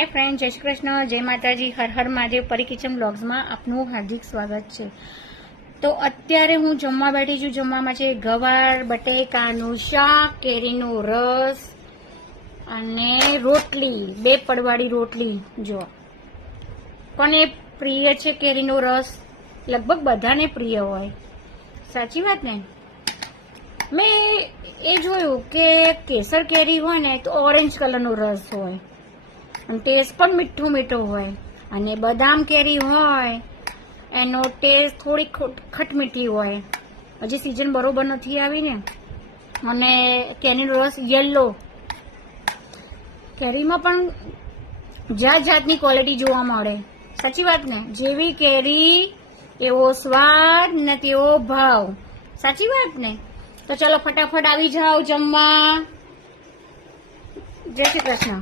Hi friend, जय श्री कृष्ण, जय माताजी, हर हर महादेव। परी किचन ब्लॉग्स में आपનું हार्दिक स्वागत છે। તો અત્યારે હું જમવા બેઠી છું। જમવામાં છે ગવાર બટેકાનું શાક, કેરીનો રસ અને રોટલી, બે પડવાળી રોટલી। જો કોને પ્રિય છે કેરીનો રસ? લગભગ બધાને પ્રિય હોય, સાચી વાત ને? મેં એ જોયું કે કેસર કેરી હોય ને તો ઓરેન્જ કલરનો રસ હોય અને ટેસ્ટ પણ મીઠું મીઠું હોય, અને બદામ કેરી હોય એનો ટેસ્ટ થોડી ખટમીઠી હોય। હજી સિઝન બરોબર નથી આવી ને, અને કેરીનો રસ યલો। કેરીમાં પણ જાત જાતની ક્વોલિટી જોવા મળે, સાચી વાત ને? જેવી કેરી એવો સ્વાદ ને તેવો ભાવ, સાચી વાત ને? તો ચલો ફટાફટ આવી જાઓ જમવા। જય શ્રી કૃષ્ણ।